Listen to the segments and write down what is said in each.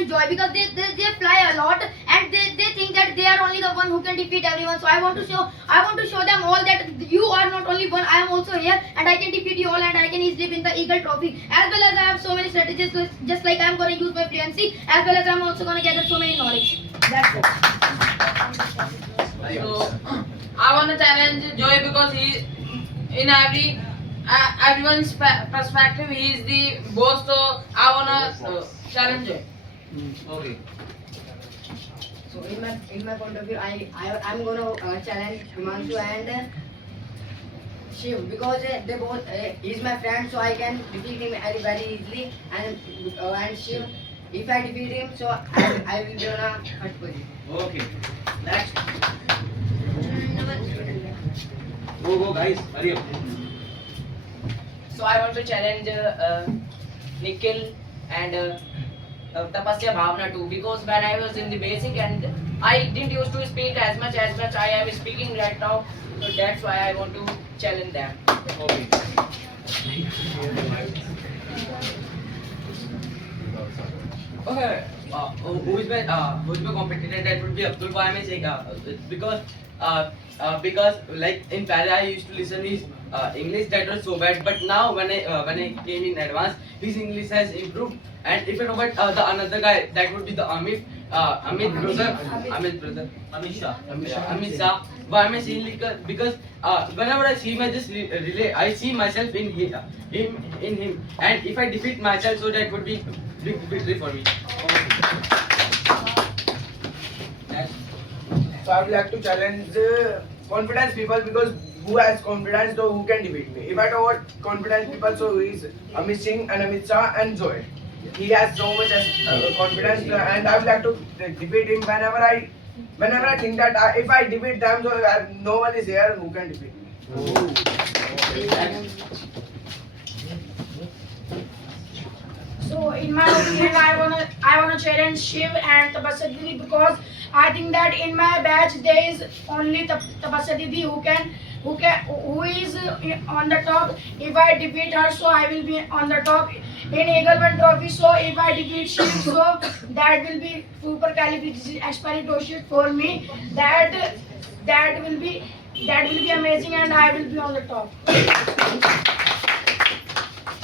and Joy, because they fly a lot, and they think that they are only the one who can defeat everyone. So I want to show them all that you are not only one. I am also here, and I can defeat you all, and I can easily win the Eagle Trophy. As well as I have so many strategies, so just like I am going to use my fluency, as well as I am also going to gather so many knowledge. That's it. So I want to challenge Joy because he, in everyone's perspective, he is the boss. So I want to challenge Joy. Okay. So in my point of view, I'm gonna challenge Himanshu and Shiv, because they both he's my friend, so I can defeat him very easily. And Shiv, if I defeat him, so I will be on a first position. Okay. Next. Go guys, hurry up. So I want to challenge Nikhil and Tapasya Bhavna too, because when I was in the basic and I didn't used to speak as much I am speaking right now, so that's why I want to challenge them. Okay. Okay, who is my competitor? That would be Abdul. Why am I saying because like in Para I used to listen his English that was so bad, but now when I came in advance, his English has improved. And if you know about the another guy, that would be the Amit brother. Amit Shah. Why am I saying like, because whenever I see my just relay, I see myself in him, and if I defeat myself, so that would be big victory for me. So I would like to challenge confidence people, because who has confidence, so who can defeat me? If I talk about confidence people, so who is Amit Singh and Amit Shah and Joy. He has so much confidence, and I would like to defeat him whenever I think that if I defeat them, so no one is here who can defeat me. So in my opinion, I wanna challenge Shiv and Tapasya Didi, because I think that in my batch there is only Tapasya Didi who is on the top. If I defeat her, so I will be on the top in Eagle Trophy. So if I defeat Shiv, so that will be supercalifragilisticexpialidocious for me. That will be amazing, and I will be on the top.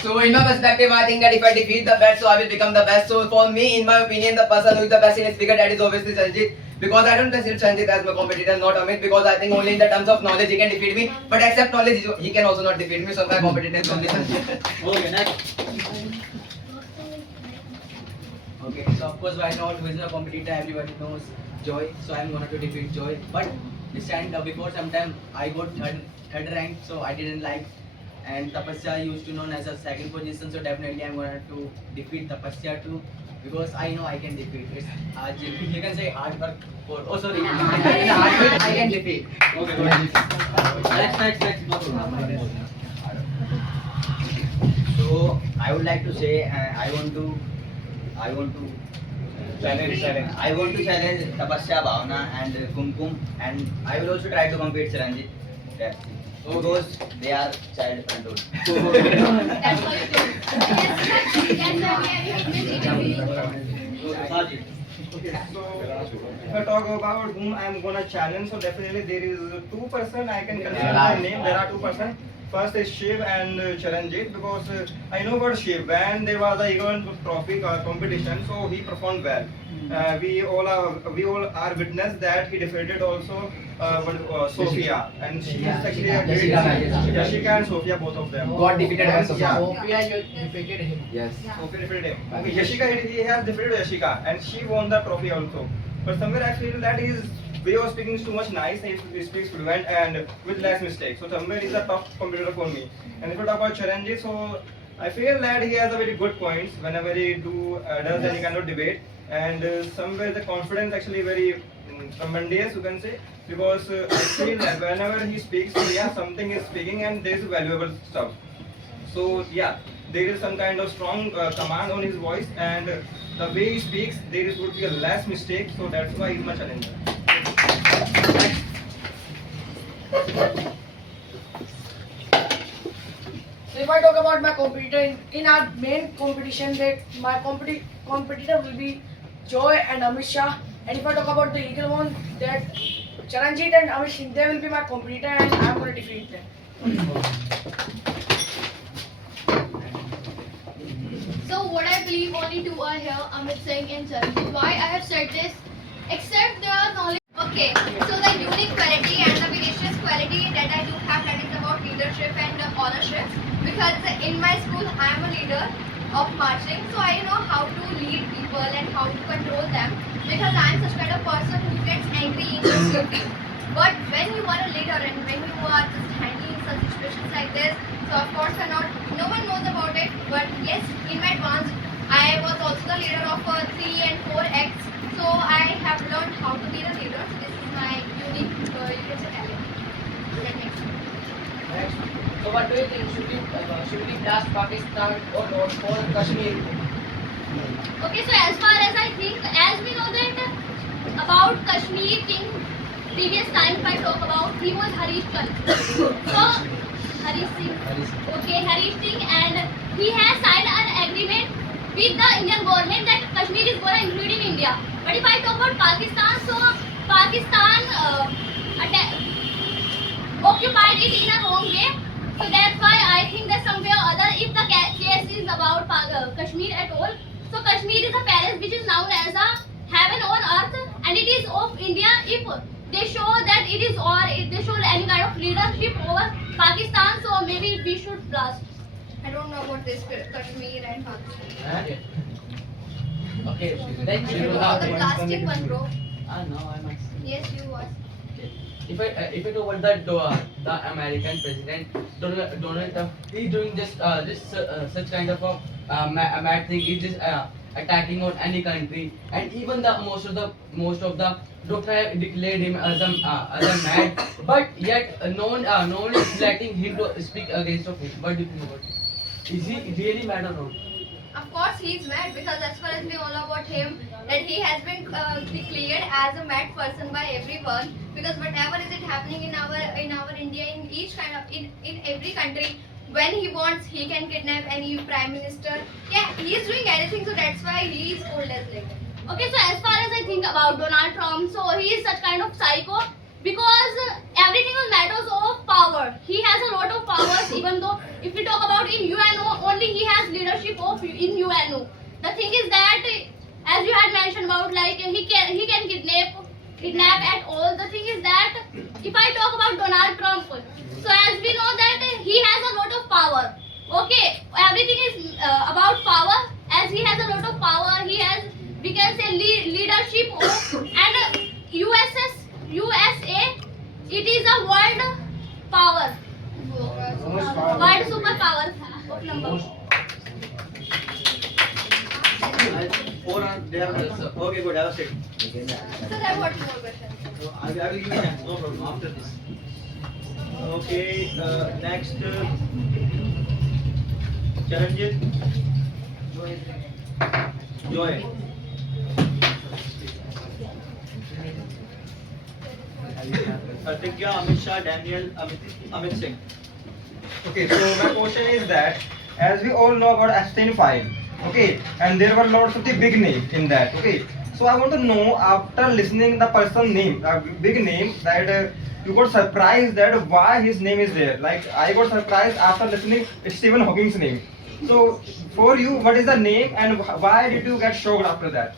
So in my perspective, I think that if I defeat the best, so I will become the best. So for me, in my opinion, the person who is the best in his figure, that is obviously Sanjit. Because I don't consider Sanjit as my competitor, not Amit, because I think only in the terms of knowledge he can defeat me. But except knowledge, he can also not defeat me. So my competitor is only Sanjit. Okay, next. Okay, so of course right now who is a competitor, everybody knows Joy. So I'm gonna to defeat Joy. But this time before some time I got third rank, so I didn't like. And Tapasya used to known as a second position, so definitely I'm gonna to defeat Tapasya too, because I know I can defeat. It's hard, you can say hard work for. Oh sorry, hard work I can defeat. Okay, next. No problem. So I would like to say I want to Challenge. I want to challenge Tapasya, Bhavna and Kumkum, and I will also try to compete Chiranjit. That's it. Because they are child controlled. That's why you do. Sajid. So if I talk about whom I am gonna challenge, so definitely there is two person I can consider my name. There are two person. First is Shiv and Chiranjit, because I know about Shiv. When there was a Eagle Trophy competition, so he performed well. We all are witness that he defeated also Sophia, and she is actually a great Yashika and Sophia, both of them. Got defeated by Sophia. Sophia defeated him. Yes. Sophia defeated him. Okay, Yashika, he has defeated Yashika, and she won the trophy also. But somewhere I feel that his way of speaking is too much nice. He speaks fluent and with less mistakes. So somewhere he's a tough competitor for me. And if you talk about Chiranjit, so I feel that he has a very good points whenever he does any kind of debate. And somewhere the confidence actually very tremendous, you can say, because I feel that whenever he speaks, so yeah, something is speaking and there is valuable stuff. So yeah, there is some kind of strong command on his voice, and the way he speaks, there is would be a less mistake. So that's why he's my challenger. So if I talk about my competitor in our main competition, that my competitor will be Joy and Amit Shah. And if I talk about the Eagle one, that Charanjit and Amit Singh, they will be my competitor and I'm going to defeat them. So what I believe only two are here, Amit Singh and Charanjit. Why I have said this? Except their knowledge. Okay, so the unique quality and the vicious quality that I do have, that is about leadership and ownership. Because in my school I am a leader of marching, so I know how to lead people and how to control them. Because I am such kind of person who gets angry instantly. But when you are a leader and when you are just handling such situations like this, so of course no one knows about it. But yes, in my advance, I was also the leader of 3 and 4 acts. So I have learned how to be the leader. So this is my unique, you can say, talent. Then next. Next. So what do you think? Should we blast Pakistan or not for Kashmir? Okay, so as far as I think, as we know that about Kashmir king, previous time if I talk about, he was Harish Chand. So Harish Singh. Okay, Harish Singh, and he has signed an agreement with the Indian government that Kashmir is going to include in India. But if I talk about Pakistan, so Pakistan occupied it in a wrong way. So that's why I think that somewhere or other, if the case is about Kashmir at all, so Kashmir is a palace which is known as a heaven on earth, and it is of India. If they show that it is, or if they show any kind of leadership over Pakistan, so maybe we should blast. I don't know about this Kashmir and Pakistan. Okay, then You know the plastic one, bro. no, I'm asking. Yes, you was. If I talk about the American president Donald Trump, he's doing this such kind of a mad thing. He's just attacking on any country, and even the most of the doctor have declared him as a mad, but yet no one is letting him to speak against of him. What do you think about it? Is he really mad or not? Of course, he's mad because as far as we all know about him, that he has been declared as a mad person by everyone. Because whatever is it happening in our India, in each kind of in every country, when he wants, he can kidnap any prime minister. Yeah, he is doing anything, so that's why he is called as like. Okay, so as far as I think about Donald Trump, so he is such kind of psycho because everything is matters of power. He has a lot of powers, even though if we talk about in UNO, only he has leadership of in UNO. The thing is that, as you had mentioned about, like he can kidnap at all. The thing is that if I talk about Donald Trump, so as we know that he has a lot of power. Okay, everything is about power. As he has a lot of power, he has, we can say, leadership of, and USA, it is a world power, world superpower of number. Four are there. Okay, good. Have a seat. So there what more questions? I will give you a chance. No problem. After this. Okay. Next. Charanjit. Joy. Pratigya, Amit Shah, Daniel, Amit Singh. Okay, so my question is that, as we all know about Epstein file, okay, and there were lots of the big names in that, okay. So I want to know, after listening the person name, big name, that you got surprised that why his name is there. Like I got surprised after listening Stephen Hawking's name. So for you, what is the name and why did you get shocked after that?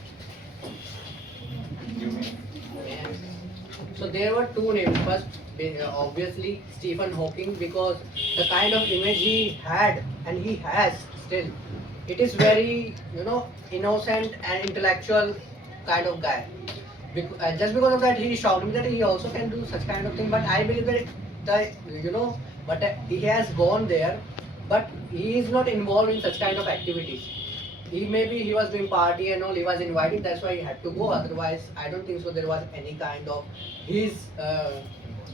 So there were two names. First, obviously Stephen Hawking, because the kind of image he had and he has still, it is very, innocent and intellectual kind of guy. Just because of that, he shocked me that he also can do such kind of thing. But I believe that but he has gone there, but he is not involved in such kind of activities. He was doing party and all, he was invited, that's why he had to go. Otherwise, I don't think so there was any kind of his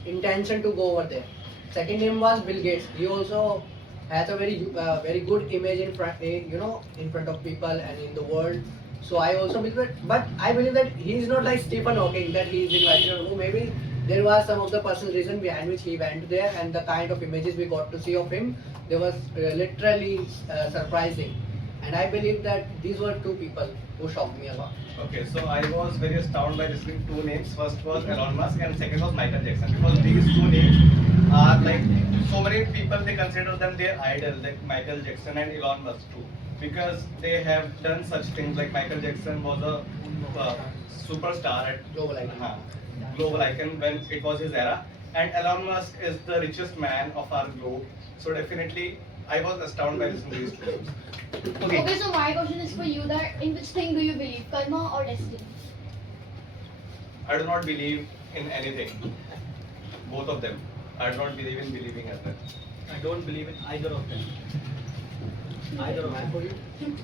intention to go over there. Second name was Bill Gates. He also has a very good image in front of people and in the world. So I also believe that, but I believe that he is not like Stephen Hawking, that he is invited or no. Maybe there was some of the personal reason behind which he went there, and the kind of images we got to see of him, they was literally surprising. And I believe that these were two people who shocked me a lot. Okay, so I was very astounded by listening two names. First was Elon Musk and second was Michael Jackson, because these two names are like, so many people they consider them their idol, like Michael Jackson and Elon Musk too, because they have done such things. Like Michael Jackson was a superstar at Global icon. global icon when it was his era, and Elon Musk is the richest man of our globe. So definitely, I was astounded by listening to these two names. Okay. Okay, so my question is for you, that in which thing do you believe, karma or destiny? I do not believe in anything. Both of them. I do not believe in believing as well. I don't believe in either of them. Either of them.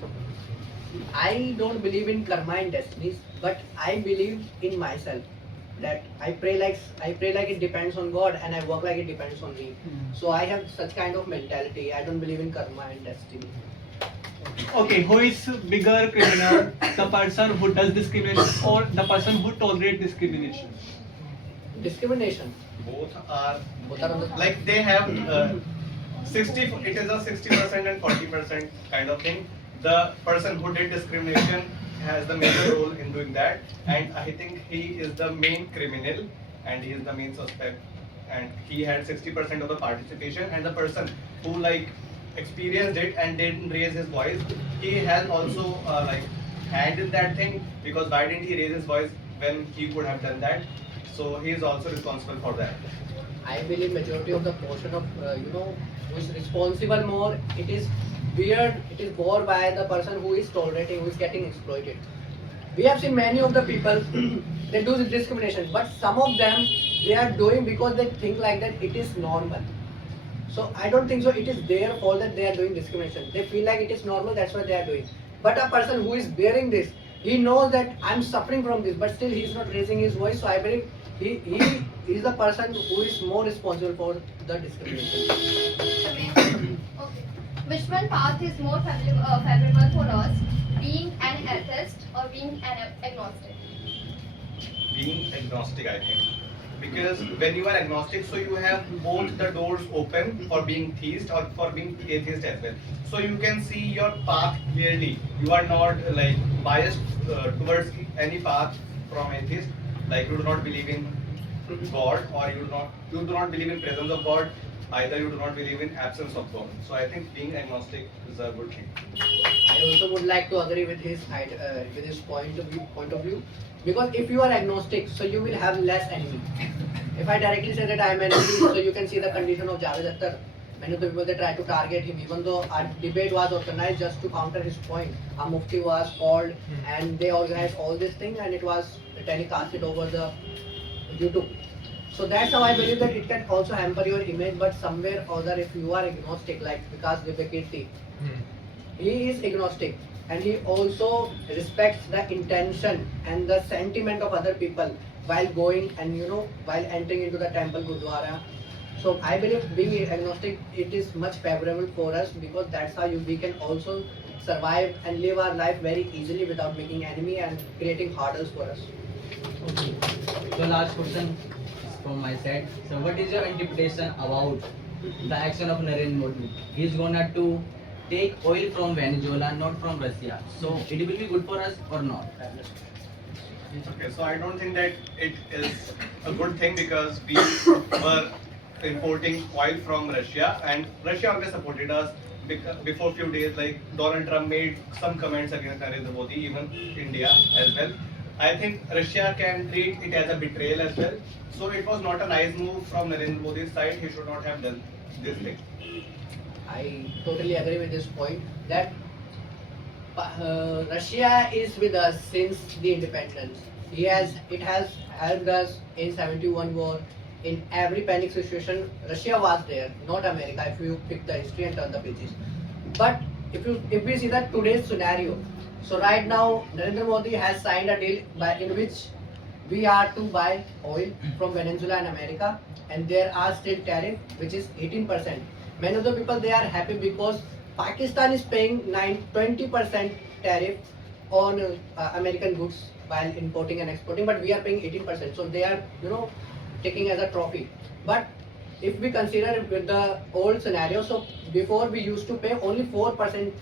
I don't believe in karma and destinies, but I believe in myself. That I pray like it depends on God, and I work like it depends on me. So I have such kind of mentality. I don't believe in karma and destiny. Okay, who is bigger criminal, the person who does discrimination or the person who tolerates discrimination? Discrimination. Both are Both are on the like they have 60. It is a 60% and 40% kind of thing. The person who did discrimination has the major role in doing that, and I think he is the main criminal and he is the main suspect, and he had 60% of the participation, and the person who like experienced it and didn't raise his voice, he has also like hand in that thing, because why didn't he raise his voice when he could have done that? So he is also responsible for that. I believe majority of the portion of who is responsible more. It is weird. It is bore by the person who is tolerating, who is getting exploited. We have seen many of the people they do discrimination, but some of them they are doing because they think like that it is normal. So I don't think so. It is their fault that they are doing discrimination. They feel like it is normal. That's why they are doing. But a person who is bearing this, he knows that I'm suffering from this, but still he is not raising his voice. So I believe he is the person who is more responsible for the discrimination. Okay. Which one path is more favorable for us, being an atheist or being an agnostic? Being agnostic, I think, because when you are agnostic, so you have both the doors open for being theist or for being atheist as well. So you can see your path clearly. You are not like biased towards any path from atheist. Like you do not believe in God, or you do not believe in presence of God. Either you do not believe in absence of God. So I think being agnostic is a good thing. I also would like to agree with his point of view, because if you are agnostic, so you will have less enemy. If I directly say that I am an enemy, so you can see the condition of Javed Akhtar. Many of the people they try to target him, even though our debate was organized just to counter his point. A mufti was called, and they organized all this thing, and it was telecasted over the YouTube. So that's how I believe that it can also hamper your image, but somewhere or other, if you are agnostic, like Vikas Vivekirti, he is agnostic, and he also respects the intention and the sentiment of other people while going and while entering into the temple Gurdwara. So I believe being agnostic, it is much favorable for us, because that's how we can also survive and live our life very easily without making enemy and creating hurdles for us. Okay. So last question from my side. So what is your interpretation about the action of Narendra Modi? He's gonna to take oil from Venezuela, not from Russia. So it will be good for us or not? Okay, so I don't think that it is a good thing, because we were importing oil from Russia, and Russia always supported us. Before few days, like Donald Trump made some comments against Narendra Modi, even India as well. I think Russia can treat it as a betrayal as well. So it was not a nice move from Narendra Modi's side. He should not have done this thing. I totally agree with this point that Russia is with us since the independence. It has helped us in 71 war. In every panic situation, Russia was there, not America. If you pick the history and turn the pages. But if we see that today's scenario, so right now Narendra Modi has signed a deal in which we are to buy oil from Venezuela and America, and there are still tariff which is 18%. Many of the people they are happy because Pakistan is paying 20% tariff on American goods while importing and exporting, but we are paying 18%. So they are taking as a trophy. But if we consider with the old scenario, so before we used to pay only 4%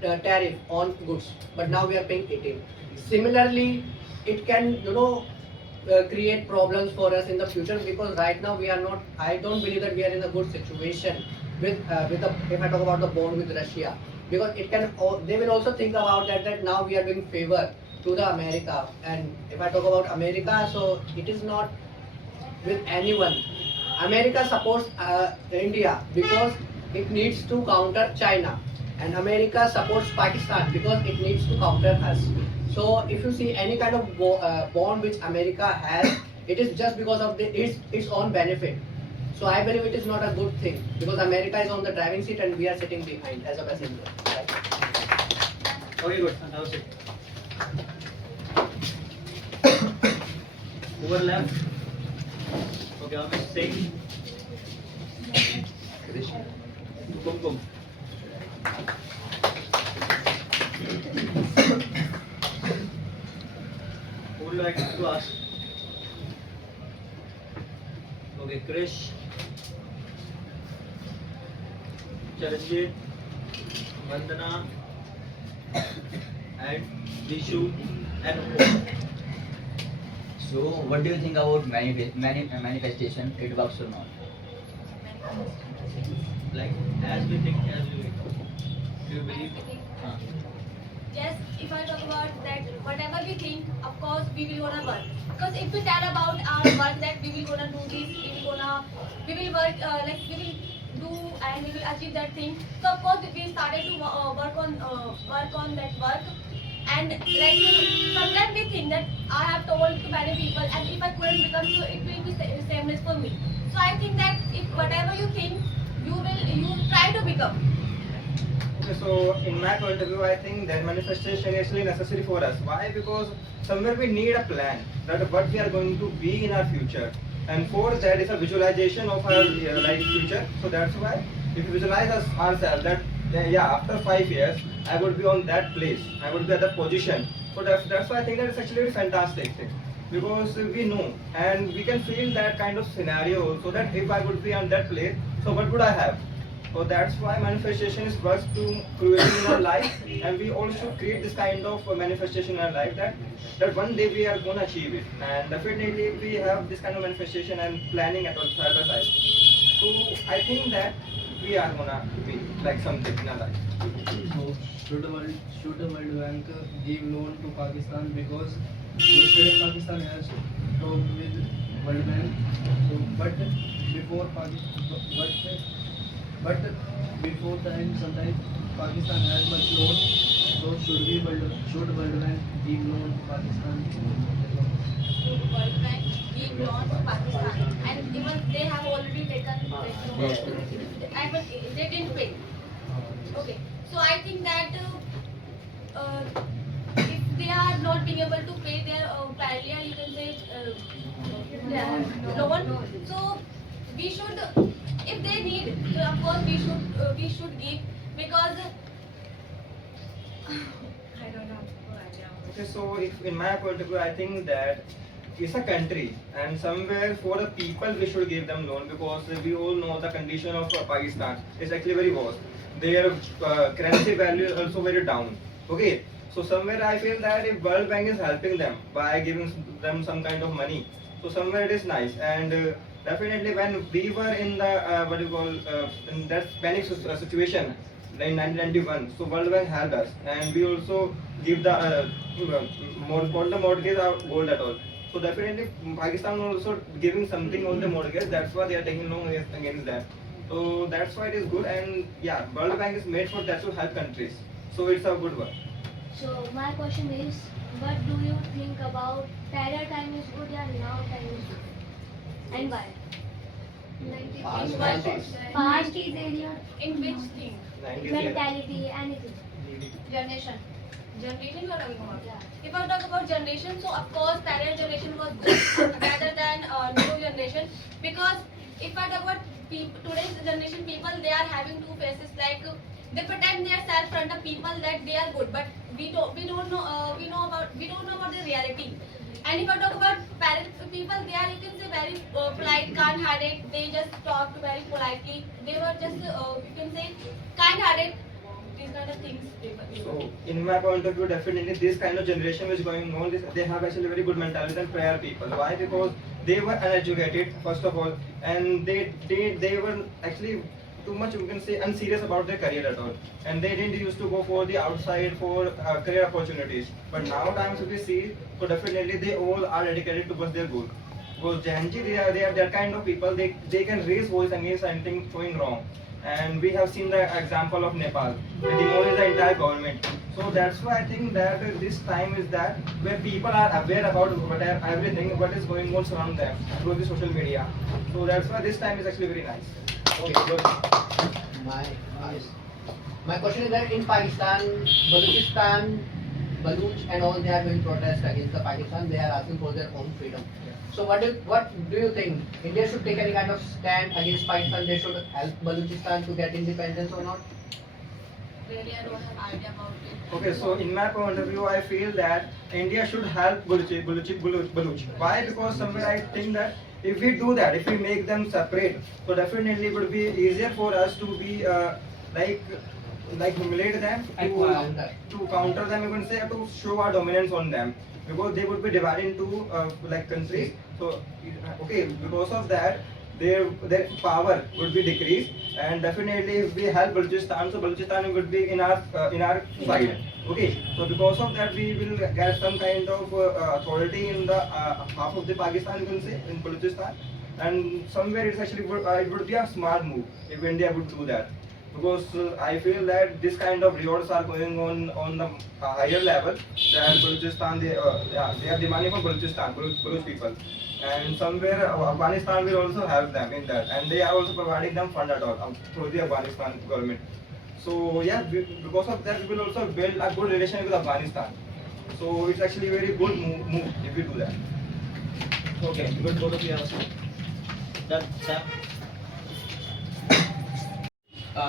tariff on goods, but now we are paying 18. similarly, it can create problems for us in the future, because right now we are not. I don't believe that we are in a good situation with the, if I talk about the bond with Russia, because it can they will also think about that now we are doing favor to the America. And if I talk about America, so it is not with anyone. America supports India because it needs to counter China, and America supports Pakistan because it needs to counter us. So if you see any kind of bond which America has, it is just because of its own benefit. So I believe it is not a good thing, because America is on the driving seat and we are sitting behind as a passenger. Right? Okay, good. Have a seat. Overlap. Okay, I'm saying. Kumkum. Who would you like to ask? Okay, Krish, Charanjit, Vandana, and Dishu, and Om. So, what do you think about manifestation? It works or not? Like, as we think, as we wake up. Do you believe? Yes, if I talk about that, whatever we think, of course, we will gonna work. Because if we tell about our work that we will gonna do this, we will work, like we will do and we will achieve that thing. So of course, we started to work on that work. And like sometimes we think that I have told to many people, and if I couldn't become, so it will be sameness for me. So I think that if whatever you think, you try to become. Okay, so in my point of view, I think that manifestation is really necessary for us. Why? Because somewhere we need a plan that what we are going to be in our future, and for that is a visualization of our life future. So that's why if we visualize ourselves that after 5 years I would be on that place, I would be at that position. So that's why I think that it's actually a fantastic thing, because we know and we can feel that kind of scenario. So that if I would be on that place, so what would I have? So that's why manifestation is worth to create in our life, and we all should create this kind of manifestation in our life that one day we are gonna achieve it. And definitely we have this kind of manifestation and planning at our side. So I think that we are gonna be like something in our life. So should World Bank give loan to Pakistan, because yesterday Pakistan has talked with World Bank. So, but before time, sometimes Pakistan has much loan. So should World Bank give loan to Pakistan? Should World Bank give loan to Pakistan? And even they have already taken loan, but they didn't pay. Okay, so I think that if they are not being able to pay their parallel, you can say loan, so we should, if they need, so of course we should give, because I don't know. Okay, so if in my point of view, I think that it's a country, and somewhere for the people we should give them loan, because we all know the condition of Pakistan is actually very worse. Their currency value is also very down. Okay, so somewhere I feel that if World Bank is helping them by giving them some kind of money, so somewhere it is nice. And definitely when we were in the in that panic situation in 1991, so World Bank helped us, and we also give the mortgage or gold at all. So definitely Pakistan also giving something on the mortgage. That's why they are taking loan against that. So that's why it is good. And yeah, World Bank is made for that to help countries. So it's a good one. So my question is, what do you think about terror time is good or now time is good? And why? Past is area. In which thing? Mentality, anything. Generation you are talking about. Yeah. If I talk about generation, so of course parallel generation was good rather than new generation, because if I talk about today's generation people, they are having two faces, like they pretend themselves front of people that they are good, but we don't know about the reality. And if I talk about parents people, they are, you can say, very polite, kind-hearted. They just talk very politely. They were just you can say kind-hearted. these kind of things. So, in my point of view, definitely this kind of generation which is going on, they have actually very good mentality than prior people. Why? Because they were uneducated, first of all, and they were actually too much, you can say, unserious about their career at all, and they didn't used to go for the outside for career opportunities. But now times if we see, so definitely they all are dedicated towards their goal. Because Gen Z, they are that kind of people. They can raise voice against anything going wrong. And we have seen the example of Nepal. They demolished the entire government. So that's why I think that this time is that where people are aware about everything what is going on around them through the social media. So that's why this time is actually very nice. Okay, good. My question is that in Pakistan, Balochistan, Baluch and all, they are doing protest against the Pakistan. They are asking for their own freedom. So what do you think? India should take any kind of stand against Pakistan? They should help Balochistan to get independence or not? Really, I don't have idea about it. Okay, so in my point of view, I feel that India should help Baluch. Why? Because somewhere I think that if we do that, if we make them separate, so definitely it would be easier for us to be like humiliate them, to counter them, you can say, to show our dominance on them, because they would be divided into like countries. So okay, because of that, their power would be decreased, and definitely if we help Balochistan, so Balochistan would be in our side. Okay, so because of that, we will get some kind of authority in the half of the Pakistan, you can say, in Balochistan, and somewhere it's actually it would be a smart move if India would do that. Because I feel that this kind of riots are going on the higher level than Balochistan. They are demanding for Balochistan, Baluch people, and somewhere Afghanistan will also help them in that, and they are also providing them fund at all through the Afghanistan government. So yeah, because of that, we will also build a good relation with Afghanistan. So it's actually a very good move if we do that. Okay, good. Both of you answer. That's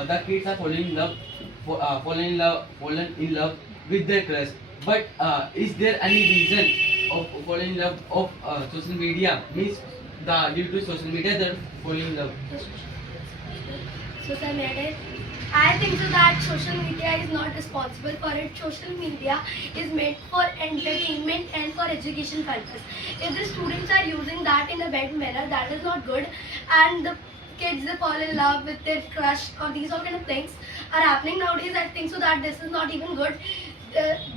The kids are falling in love with their crush. But is there any reason of falling in love of social media? Means due to social media they're falling in love. Social media. I think so that social media is not responsible for it. Social media is made for entertainment and for education purpose. If the students are using that in a bad manner, that is not good. And the kids, they fall in love with their crush, or these all kind of things are happening nowadays. I think so that this is not even good.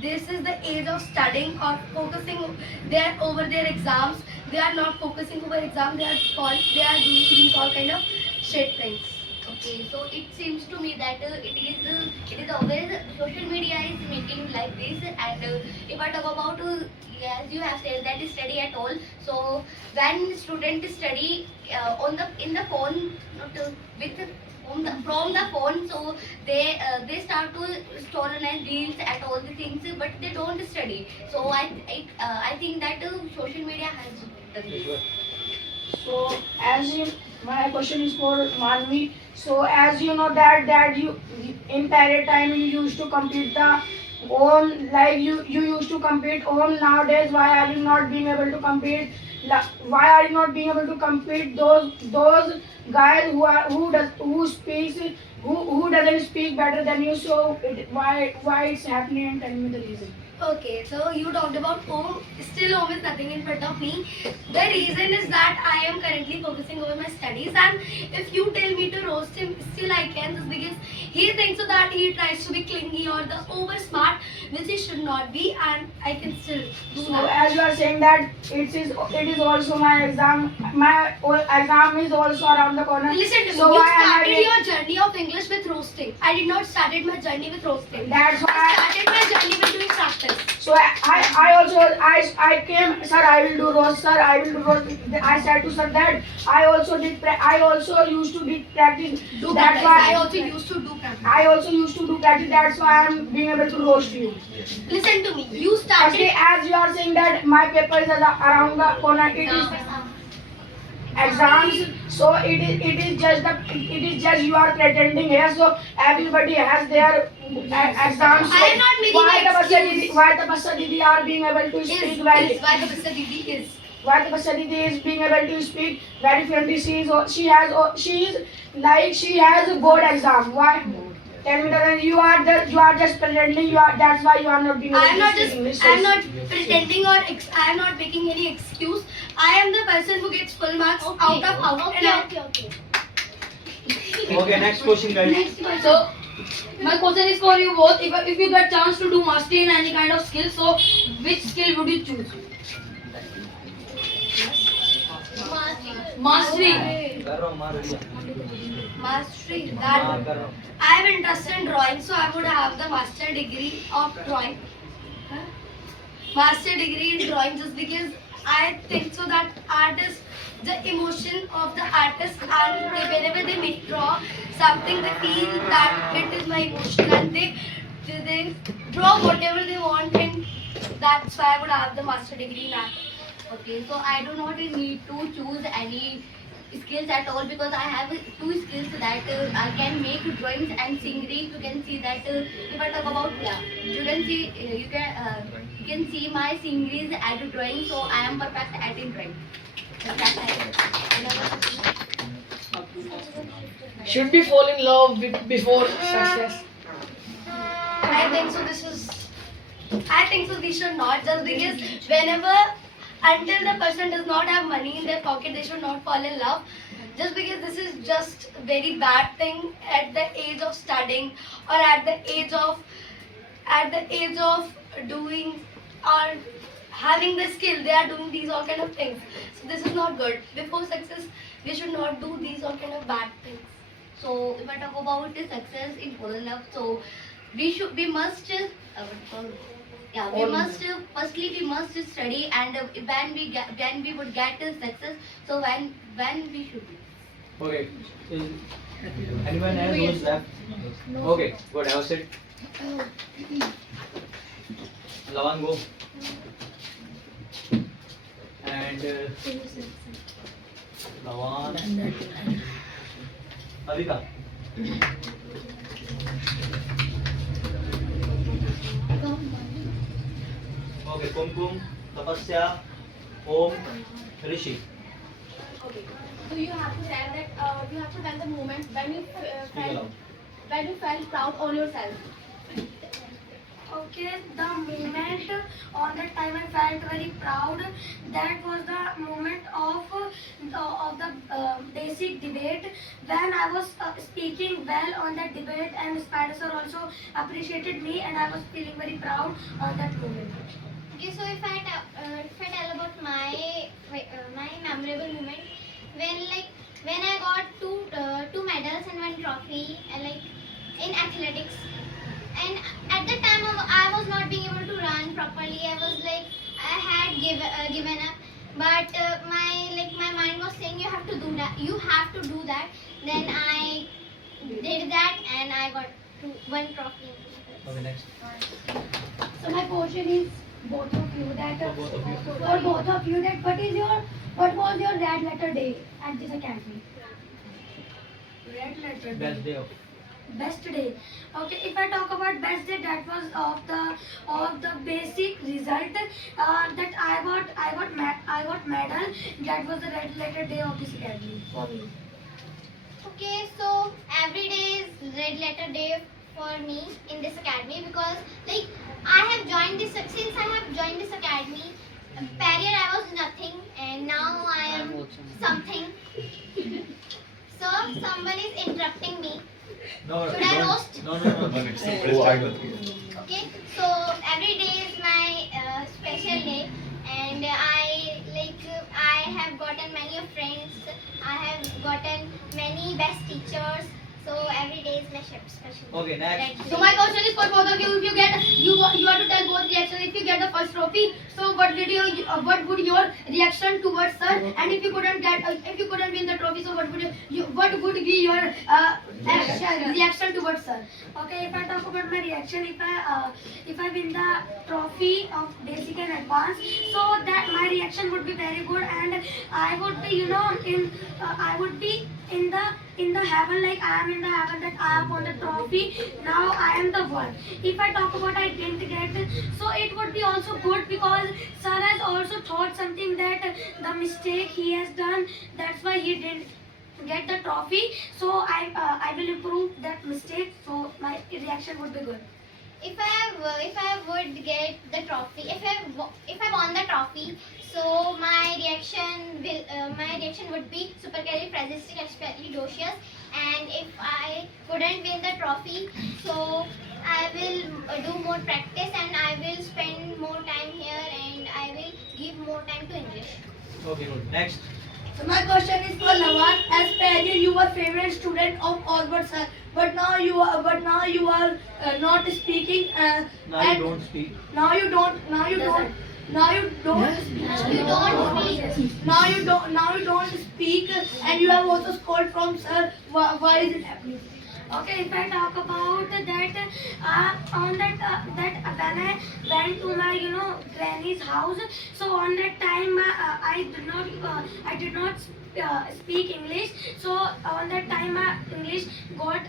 This is the age of studying or focusing over their exams. They are not focusing over exam. They are doing these all kind of shit things. Okay, so it seems to me that it is always social media is making like this, and if I talk about as you have said that study at all, so when students study in the phone, from the phone, so they start to store and reels at all the things, but they don't study. So I think that social media has done this. So my question is for Manvi. So as you know that you in period time you used to complete the home, like you used to complete home. Nowadays, why are you not being able to complete? Why are you not being able to complete those guys who doesn't speak better than you? So why it's happening, and tell me the reason. Okay, so you talked about home. Still home is nothing in front of me. The reason is that I am currently focusing over my studies, and if you tell me to roast him, still I can, just because he thinks so that he tries to be clingy or the over smart, which he should not be, and I can still do So that. as you are saying that it is also my exam. My exam is also around the corner. Listen to me. So You why am I started being- your journey of English with roasting. I did not started my journey with roasting. That's why I started my journey with doing practice. So I also came, sir, I will do roast, sir, I will do roast. I said to sir that I also used to did practice. Do That's practice. why I also used to do practice. I also used to do practice. That's why I'm being able to roast you. Listen to me. You started. Actually, as you are saying that my paper is around the corner, it is exams. So it is just you are pretending here. So everybody has their exams. I am not making an excuse. Why the Bassa Didi are being able to speak very? Why the Bassa Didi is? Why the Bassa Didi is being able to speak very fluently? She has a board exam. Why? Tell me, Taran, you are just pretending. That's why you are not being. I am not able to just, speak English. I am not pretending or I am not making any excuse. I am the person who gets full marks out of out. Okay. Okay, next question, guys. So, my question is for you both. If you get chance to do mastery in any kind of skill, so which skill would you choose? Mastery. Mastery. That I am interested in drawing, so I would have the master degree of drawing. Master degree in drawing, just because I think so that artist, the emotion of the artist, and whenever they draw something, they feel that it is my emotion, and they draw whatever they want, and that's why I would have the master degree in art. Okay, so I do not need to choose any skills at all because I have two skills that I can make drawings and scenery. You can see that if I talk about you can see my sceneries at drawing. So I am perfect at in drawing. Should we fall in love before success? I think so. I think so. We should not, just because until the person does not have money in their pocket, they should not fall in love. Just because this is just very bad thing at the age of studying, or at the age of doing or having the skill, they are doing these all kind of things. So this is not good. Before success, we should not do these all kind of bad things. So if I talk about the success in fall in love, so we must firstly we must study, and when we would get the success, so when we should be. Okay. Anyone else who's left? Okay, good. I was it. Lawan, go. And Lawan. Avika. Okay, Kumkum, Tapasya, Om, Rishi. Okay. So you have to tell that you have to tell the moment when you felt proud on yourself. Okay, the moment on that time I felt very proud. That was the moment of the basic debate, when I was speaking well on that debate, and Spider sir also appreciated me, and I was feeling very proud on that moment. Okay, so if I tell about my memorable moment, when I got two medals and one trophy, in athletics, and at the time I was not being able to run properly. I had given up, but my mind was saying you have to do that. Then I did that, and I got one trophy. Okay, next. So my question is both of you that what was your red letter day at this academy? Red letter day. Best day of. Best day. Okay, if I talk about best day, that was of the basic result that I got medal. That was the red letter day of this academy for me. Okay, so every day is red letter day for me in this academy because since I have joined this academy, barrier I was nothing and now I am something. So someone is interrupting me. No, Should I roast? No. Okay, so every day is my special day, and I have gotten many friends. I have gotten many best teachers. So every day is my special. Okay, next. So my question is for both of you. If you get you have to tell both reactions. If you get the first trophy, so what would your reaction towards sir? And if you couldn't win the trophy, so what would be your reaction towards sir? Okay, if I talk about my reaction, if I win the trophy of basic and advanced, so that my reaction would be very good, and I would be I would be in the heaven, like I am in the heaven, that I have won the trophy. Now I am the one. If I talk about I didn't get, so it would be also good because sir has also thought something that the mistake he has done, that's why he didn't get the trophy. So I will improve that mistake. So my reaction would be good. If I would get the trophy, if I won the trophy, so my reaction would be supercalifragisticexpialidocious. And if I couldn't win the trophy, so I will do more practice and I will spend more time here and I will give more time to English. Okay, good. Next. So my question is for Lawan. As earlier you were favorite student of Albert sir, but now you are not speaking. Now you don't speak. Now you don't. Now you don't. Now you don't. Now you don't speak, and you have also scolded from sir. Why is it happening? Okay, if I talk about that, on that when I went to my granny's house, so on that time I did not speak English. So on that time my English got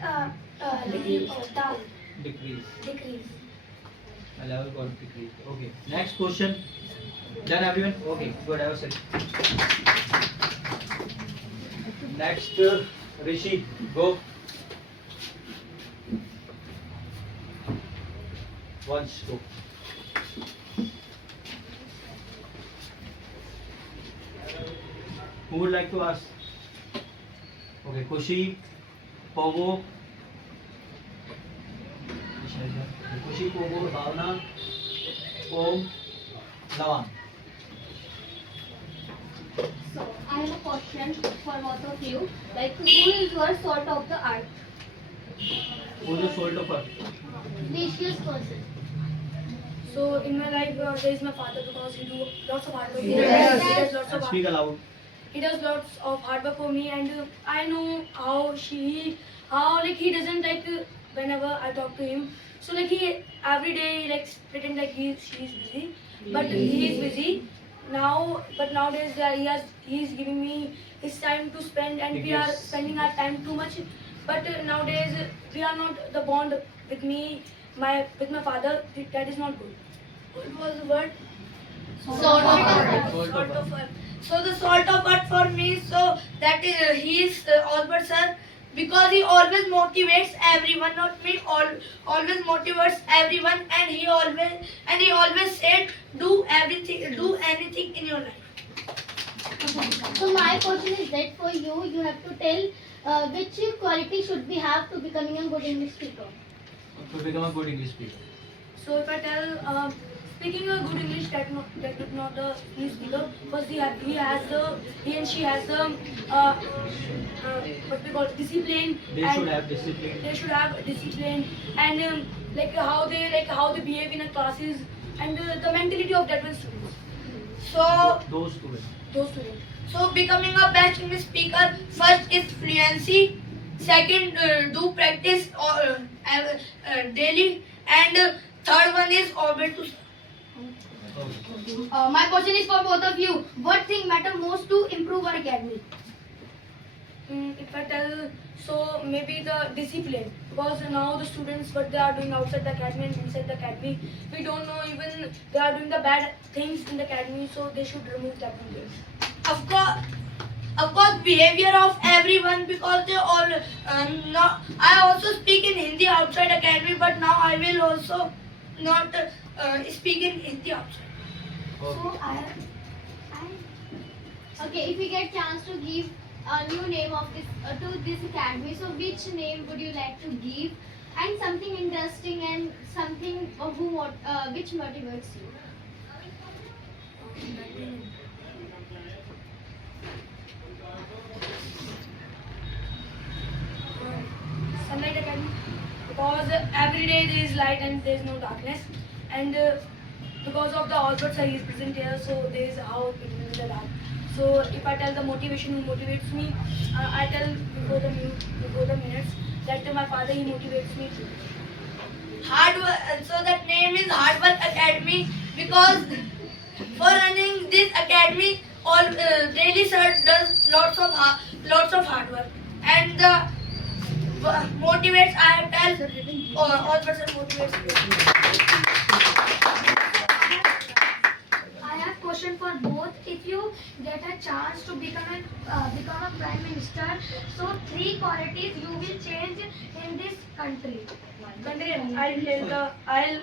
down. Decrease. My level got decreased. Okay. Next question. Done everyone? Okay. Good. I was ready. Next, Rishi. Go. Once. Go. Who would like to ask? Okay. Kushi, Pogo. Kushi, Pogo, Bhavna, Om, Lawan. So I have a question for both of you. Like, who is your salt of the earth? Who is the salt of earth? Delicious person. So in my life there is my father, because he do lots of hard work. Yes. He does lots of And hard speak aloud. He does lots of hard work for me, and I know how he doesn't whenever I talk to him. So like he every day pretend like she's busy, but he is busy now. But nowadays he is giving me his time to spend, and we are spending our time too much. But nowadays we are not the bond with my father. That is not good. What was the word? Salt of earth. So the salt of earth for me. So that is he is Albert sir, because he always motivates everyone. Not me. Always motivates everyone, and he always said do anything in your life. So my question is that for you, you have to tell which quality should we have to becoming a good English speaker. To become a good English speaker. So if I tell speaking a good English, that not the English speaker, because he and she has the what we call discipline. They should have discipline. They should have discipline, and how they behave in a classes, and the mentality of that one students. So Those students. So becoming a best English speaker, first is fluency, second do practice daily, and third one is obey to. My question is for both of you. What thing matter most to improve our academy? If I tell, so maybe the discipline, because now the students what they are doing outside the academy and inside the academy, we don't know, even they are doing the bad things in the academy, so they should remove that from there. Of course, behavior of everyone, because they all I also speak in Hindi outside academy, but now I will also not speak in Hindi outside. So okay, if we get chance to give a new name of this to this academy, so which name would you like to give, and something interesting and something which motivates you? Sunlight Academy, because every day there is light and there is no darkness, and because of the Albert sir is present here, so there is how it will be the dark. So if I tell the motivation who motivates me, I tell before the minutes that my father, he motivates me. Hard work. So that name is Hard Work Academy, because for running this academy, daily sir does lots of hard work, and the motivates. I have tell all person motivates me. I have question for both. If you get a chance to become a prime minister, so 3 qualities you will change in this country. I'll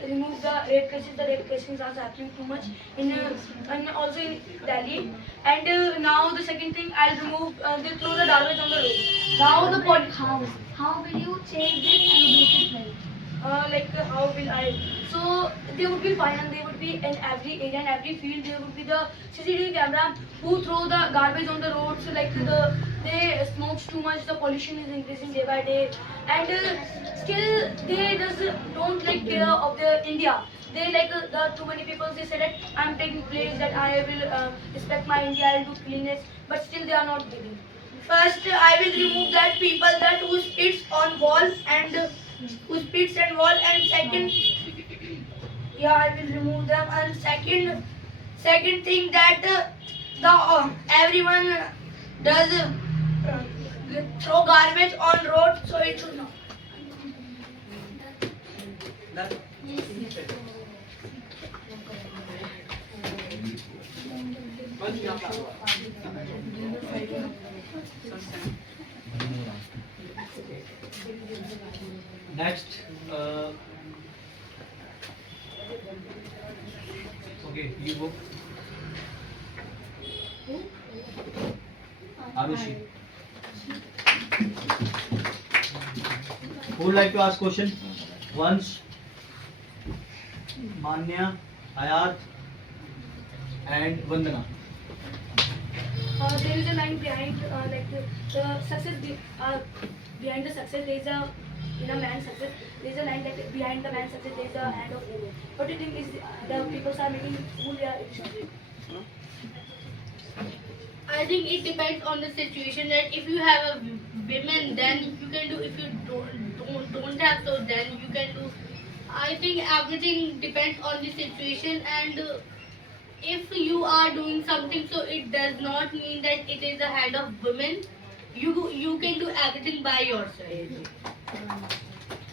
remove the rape cases. The rape cases are happening too much and also in Delhi. And now the second thing, I'll remove they throw the garbage on the road. Now the How will you change this and make it well? How will I? So they would be fine, and they would be in every area and every field. There would be the CCTV camera who throw the garbage on the roads. They smoke too much. The pollution is increasing day by day, and still they don't care of the India. They the too many people. They say that I'm taking place, that I will respect my India, I'll do cleanness, but still they are not giving. First, I will remove that people that who spits on wall and who spits and wall. And second, yeah, I will remove them. And second thing that the everyone does throw garbage on road, so it should not. Next, okay, you go. Arushi. Who would like to ask question? Once, Manya, Hayat, and Vandana. There is a line behind the success behind the success. There is in a man's success. There is a line that behind the man's success there is a hand of fool. What do you think is the people are making fool their efficiency? I think it depends on the situation. That if you have a women, then you can do. If you don't have, so then you can do. I think everything depends on the situation, and if you are doing something, so it does not mean that it is a hand of women. You can do everything by yourself.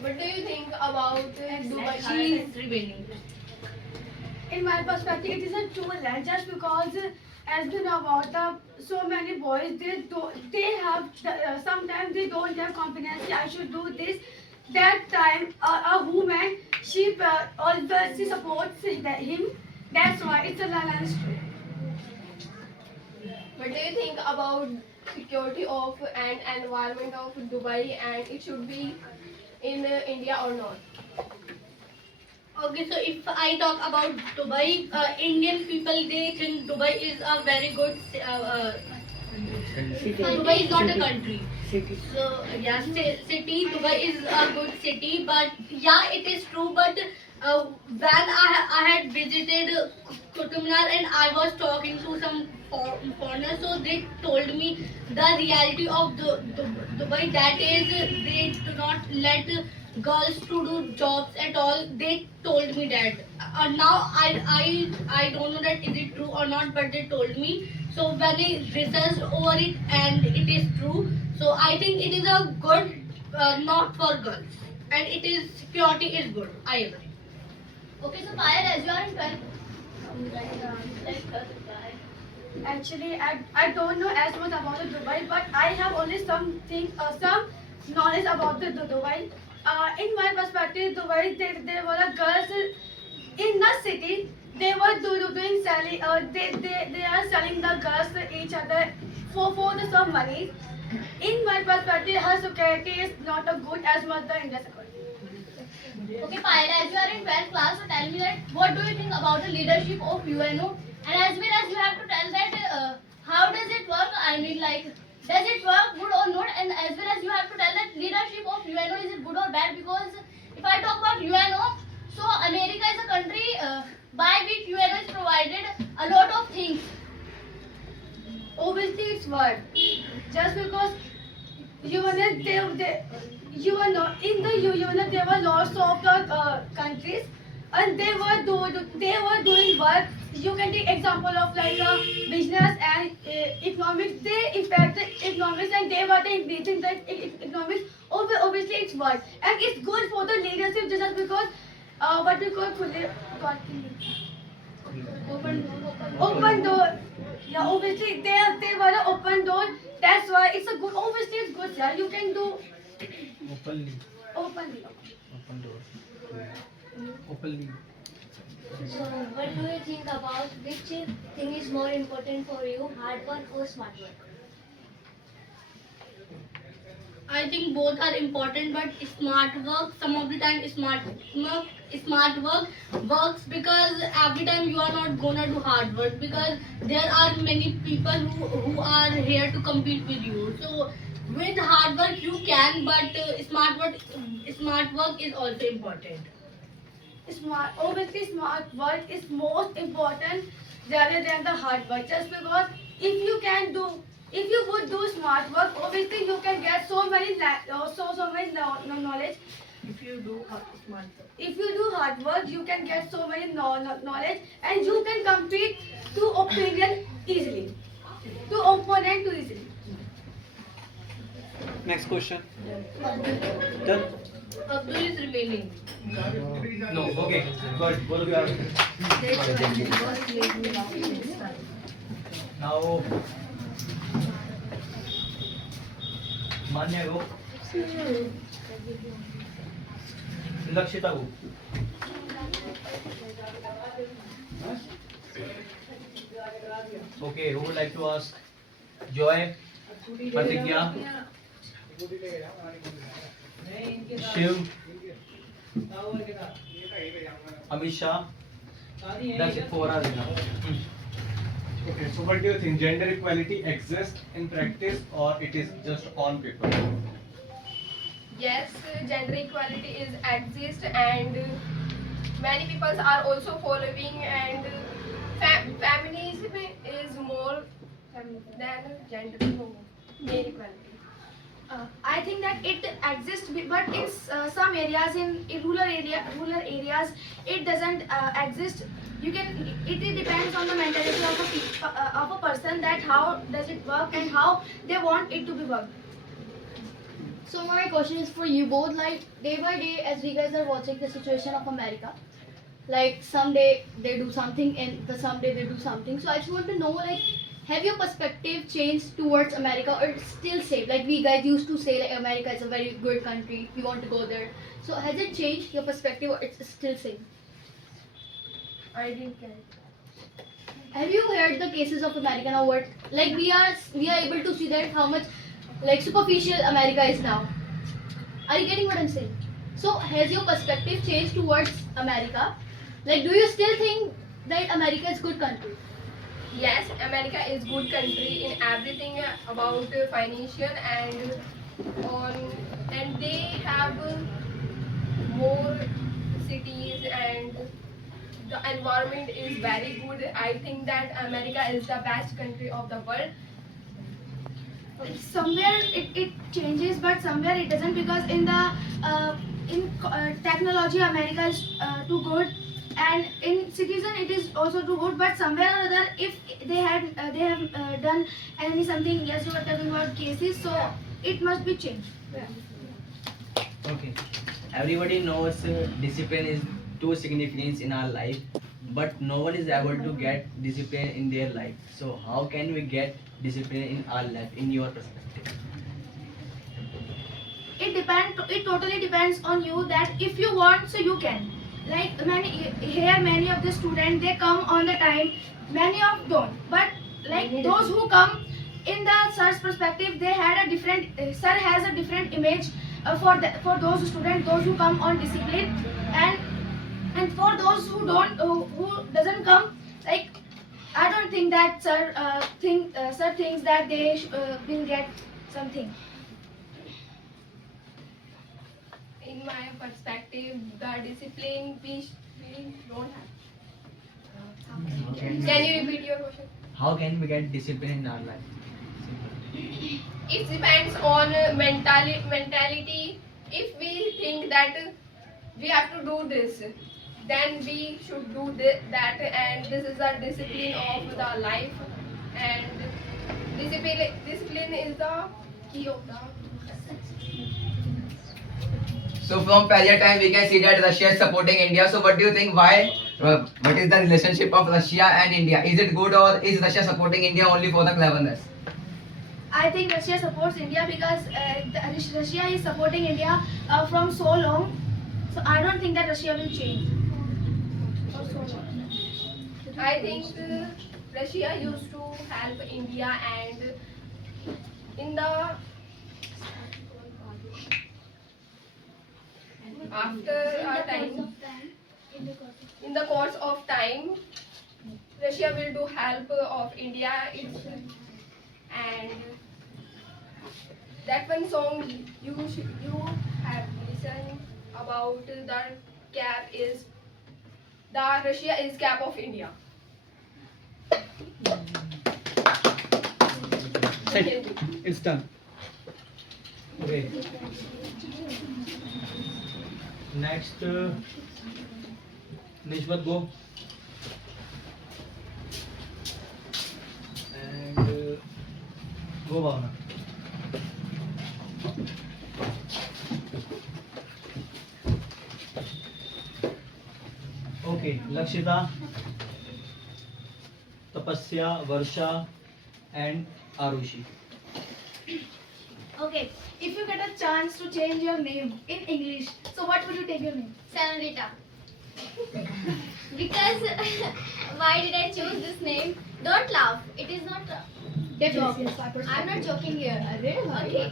What do you think about Dubai? She is remaining. In my perspective, it is a true land just because as we know about so many boys, they have sometimes they don't have confidence. I should do this. That time, a woman she always supports him. That's why it's a land story. What do you think about security of and environment of Dubai, and it should be in India or not? Okay, so if I talk about Dubai, Indian people, they think Dubai is a very good. Dubai is not a country. So yeah, city. Dubai is a good city, but yeah, it is true. But when I had visited Qutub Minar and I was talking to some foreigners, so they told me the reality of Dubai. That is, they do not let girls to do jobs at all. They told me that. Now I don't know that is it true or not, but they told me. So when I researched over it, and it is true. So I think it is a good, not for girls, and it is security is good. I agree. Okay, so Payal, as you are in 12th. Actually, I don't know as much about the Dubai, but I have only some knowledge about the Dubai. In my perspective, Dubai, there were girls in the city. They were doing selling. They are selling the girls to each other for some money. In my perspective, her security is not a good as much the Indian security. Okay, Payal, as you are in 12th class, so tell me that what do you think about the leadership of UNO? And as well as you have to tell that how does it work? I mean, does it work good or not? And as well as you have to tell that leadership of UNO, is it good or bad? Because if I talk about UNO, so America is a country by which UNO is provided a lot of things. Obviously, it's work. Just because UNO, UNO in the UNO there were lots of the countries, and they were doing work. You can take example of business and economics. They impact the economics, and they were increasing the economics. Obviously, it's work, and it's good for the leadership just because what we call Open door. Yeah, obviously they were an open door. That's why it's a good. Obviously it's good. Yeah, you can do Openly. openly. Open door. Openly. So, what do you think about which thing is more important for you, hard work or smart work? I think both are important, but smart work, some of the time smart work works because every time you are not gonna do hard work because there are many people who are here to compete with you. So with hard work you can, but smart work is also important. Obviously smart work is most important rather than the hard work. Just because if you would do smart work, obviously you can get so much knowledge. If you do smart work. If you do hard work, you can get so many knowledge, and you can compete to opponent easily. Next question. Done. Abdul is remaining. No, okay, good. Both of you are. Now, Manya go. Lakshita go. Okay, who would like to ask? Joy, Pratigya, Shiv, Amisha. That's it, 4 hours now. Okay, so what do you think? Gender equality exists in practice or it is just on paper? Yes, gender equality is exist and many people are also following and feminism is more than gender male equality. I think that it exists, but in some areas, in rural areas, it doesn't exist. It depends on the mentality of a person, that how does it work and how they want it to be worked. So my question is for you both, like day by day as we guys are watching the situation of America, like someday they do something and the someday they do something. So I just want to know, like, have your perspective changed towards America or it's still same? Like we guys used to say like America is a very good country, we want to go there. So has it changed your perspective or it's still same? I didn't get it. Have you heard the cases of America now? What like we are able to see that how much like superficial America is now. Are you getting what I'm saying? So has your perspective changed towards America? Like, do you still think that America is good country? Yes, America is good country in everything about financial and they have more cities and the environment is very good. I think that America is the best country of the world. Somewhere it changes, but somewhere it doesn't, because in technology America is too good, and in citizen it is also too good, but somewhere or other if they have done something, yes, you were talking about cases, so it must be changed. Okay. Everybody knows discipline is too significant in our life, but no one is able to get discipline in their life. So how can we get discipline in our life, in your perspective? It totally depends on you, that if you want, so you can. Like many of the students, they come on the time, many of don't, but like those who come in the sir's perspective, they had a different sir has a different image for those students, those who come on discipline, and for those who doesn't come, like I don't think that sir thinks that they will get something. In my perspective, the discipline we don't have. Can you repeat your question? How can we get discipline in our life? It depends on mentality. If we think that we have to do this, then we should do that, and this is the discipline of the life, and discipline is the key of the success. So from Palia time we can see that Russia is supporting India. So what do you think? Why what is the relationship of Russia and India? Is it good or is Russia supporting India only for the cleverness? I think Russia supports India because Russia is supporting India from so long. So I don't think that Russia will change. For so long. I think Russia used to help India, and in the after a time, in the course of time, Russia will do help of India. And that one song you have listened about the cap is the Russia is cap of India. Set. It's done. Okay. Next, Nishbat, go. And go, Bhavna. Okay, Lakshita, Tapasya, Varsha, and Arushi. Okay, if you get a chance to change your name in English, so what would you take your name? Senorita. Because why did I choose this name? Don't laugh. It is not a joke. I'm not joking here. Okay.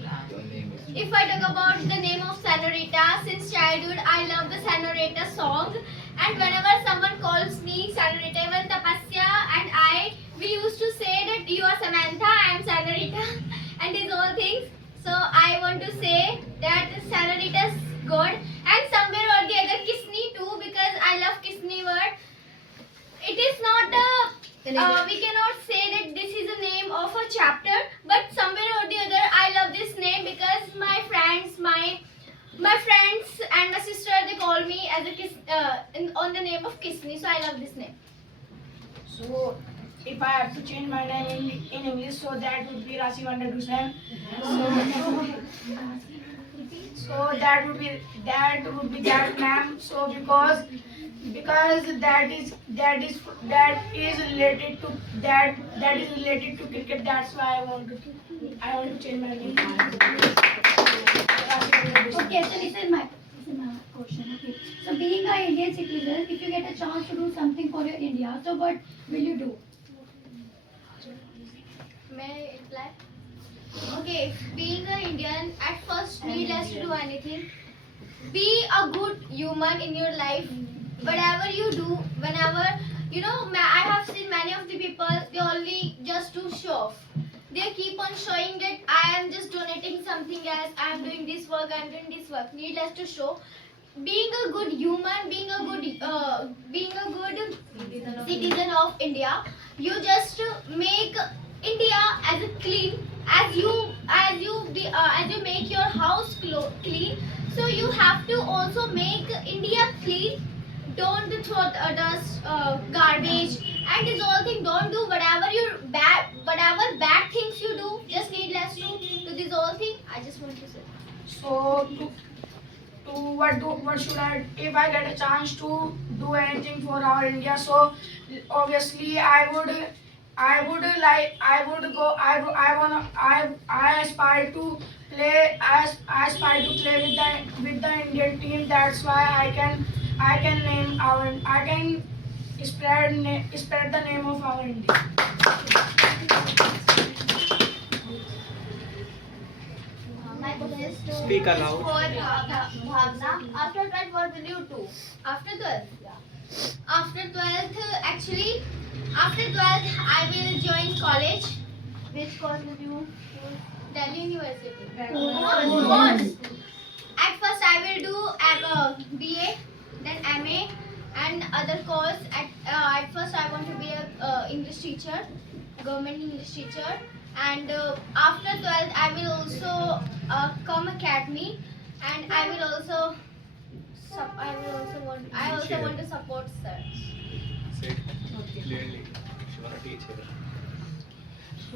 If I talk about the name of Senorita, since childhood I love the Senorita song, and whenever someone calls me Senorita, even Tapasya and we used to say that you are Samantha, I am Senorita, and these all things. So I want to say that Senorita is good, and somewhere or the other Kisni too, because I love Kisni word. It is not a, we cannot say that this is a name of a chapter, but somewhere or the other I love this name because my friends, my friends and my sister, they call me as a on the name of Kisni, so I love this name. So if I have to change my name in English, so that would be Rasi Wonder Hussain. So that would be that ma'am. So because that is related to cricket. That's why I want to change my name. Okay, so this is my question. Okay, so being an Indian citizen, if you get a chance to do something for your India, so what will you do? May I reply? Okay, being an Indian, at first needless to do anything. Be a good human in your life. Whatever you do, whenever, I have seen many of the people, they only just do show off. They keep on showing that I am just donating something else, I am doing this work, I am doing this work. Needless to show. Being a good human, being a good citizen of India, you just make India as a clean as you make your house clean. So you have to also make India clean. Don't throw dust, garbage, and this all thing. Don't do whatever bad things you do. Just needless to do this all thing. I just want to say. So what should I, if I get a chance to do anything for our India? So obviously I aspire to play with the Indian team. That's why I can spread the name of our India. My question is to Speak aloud. for Bhavna. After 12th, what will you do? After 12th? After 12th, actually, after 12th, I will join college. Which course will you choose? Delhi University. Course. At first, I will do BA, then MA, and other course. At first, I want to be a English teacher, government English teacher. And after 12th, I will also come academy, and I also want to support sir. Say it clearly. You are a teacher.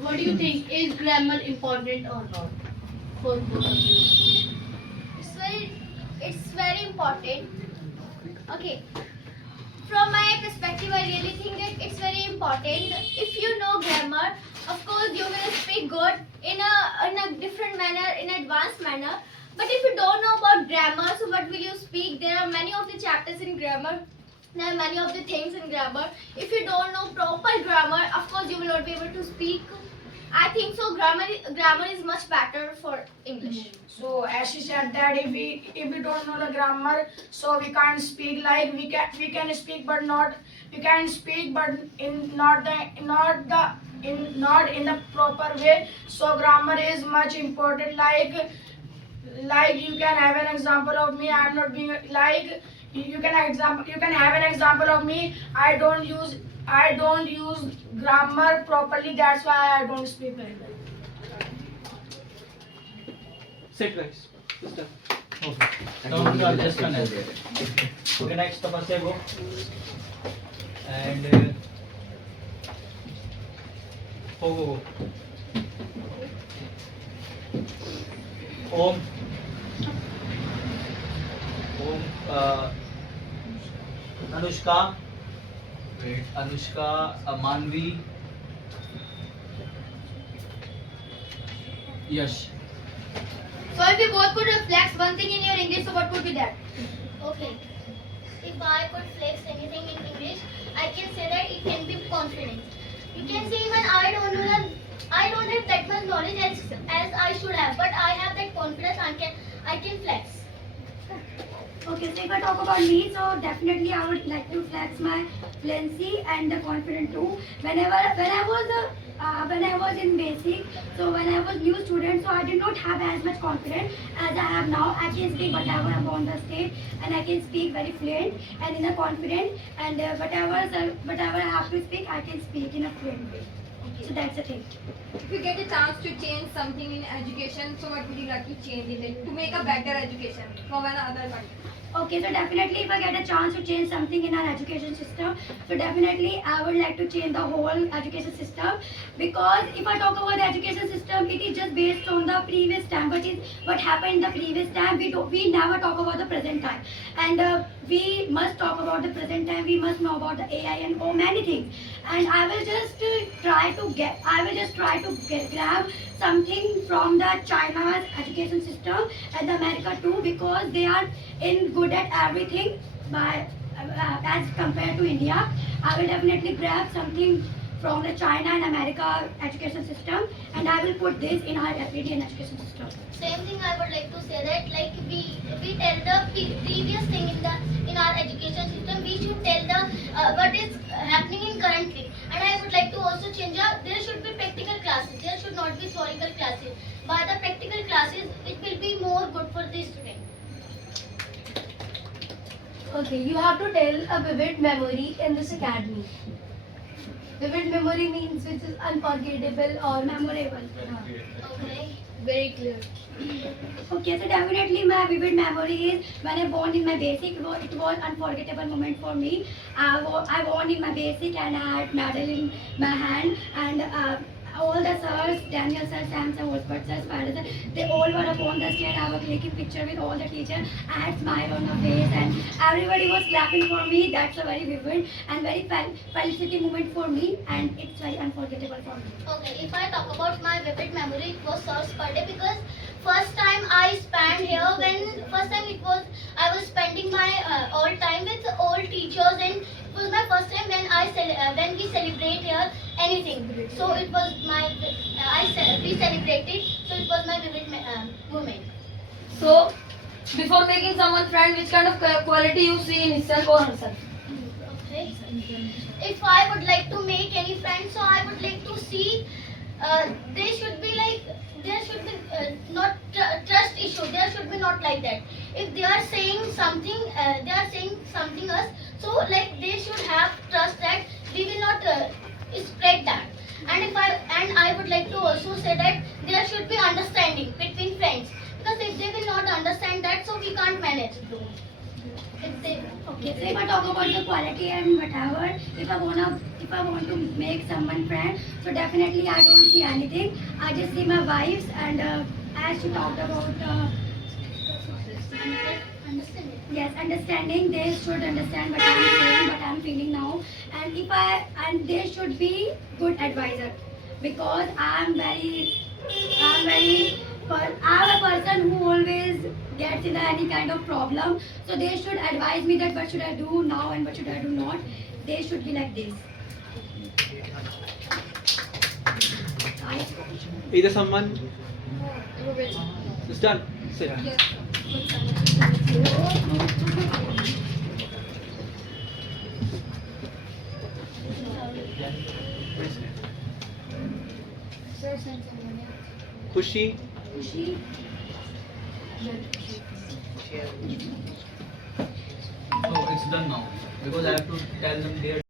What do you think? Is grammar important or not for both of you? It's very important. Okay. from my perspective, I really think that it's very important. If you know grammar, of course you will speak good in a different manner, in advanced manner. But if you don't know about grammar, so what will you speak? There are many of the chapters in grammar. There are many of the things in grammar. If you don't know proper grammar, of course you will not be able to speak. I think so. Grammar is much better for English. So as she said that if we don't know the grammar, so we can't speak. Like we can speak but not, we can speak but not in the proper way. So grammar is much important. Like you can have an example of me. I am not being like you can have an example of me. I don't use grammar properly. That's why I don't speak very well. Sit guys. Sister. Okay. Don't just connect. Okay, next Tapasya go. And go. Om. Anushka. Wait, Anushka, Manvi. Yash. So if you both could flex one thing in your English, so what would be that? Okay. If I could flex anything in English, I can say that it can be confidence. You can say even I don't have that much knowledge as I should have, but I have that confidence. I can flex. Okay, so if I talk about me, so definitely I would like to flex my fluency and the confidence too. When I was in basic, so when I was new student, so I did not have as much confidence as I have now. I can speak whatever I'm on the stage, and I can speak very fluent and in a confident, and whatever I have to speak, I can speak in a fluent way. So that's the thing. If you get a chance to change something in education, so what would you like to change in it to make a better education from another country? Okay, so definitely if I get a chance to change something in our education system, so definitely I would like to change the whole education system, because if I talk about the education system, it is just based on the previous time. What happened in the previous time, we never talk about the present time, and we must talk about the present time. We must know about the AI and all many things, and I will just try to grab something from the China's education system and the America too, because they are good at everything as compared to India. I will definitely grab something from the China and America education system, and I will put this in our Indian education system. Same thing I would like to say that like we tell the previous thing in our education system, we should tell the what is happening in currently. And I would like to also change there should be practical classes. There should not be theoretical classes. By the practical classes, it will be more good for the student. Okay, you have to tell a vivid memory in this academy. Vivid memory means which is unforgettable or memorable. Okay. Very clear. Okay, so definitely my vivid memory is when I born in my basic. It was unforgettable moment for me. I born in my basic and I had medal in my hand, and all the sirs, Daniel sir, Sam sir, Wolfert sir, Spider sir, they all were upon the stage. I was taking picture with all the teachers. I had smile on my face and everybody was clapping for me. That's a very vivid and very felicity moment for me, and it's very unforgettable for me. Okay, if I talk about my vivid memory, it was Sir's birthday, because first time I spent here, I was spending my all time with all teachers, and it was my first time when we celebrate here anything. So it was we celebrated. So it was my vivid moment. So before making someone friend, which kind of quality you see in himself or herself? Okay. If I would like to make any friends, so I would like to see there should be not trust issue. There should be not like that. If they are saying something, else. So like they should have trust that we will not spread that. And I would like to also say that there should be understanding between friends, because if they will not understand that, so we can't manage. Okay, so if I talk about the quality and whatever, if I want to make someone friend, so definitely I don't see anything. I just see my vibes, and as she talked about Understanding. Yes, understanding. They should understand what I'm saying, what I'm feeling now, and they should be good advisor, because I'm a person who always gets in any kind of problem. So they should advise me that what should I do now and what should I do not. They should be like this. Either someone. It's done. Sit. Khushi. So it's done now because I have to tell them their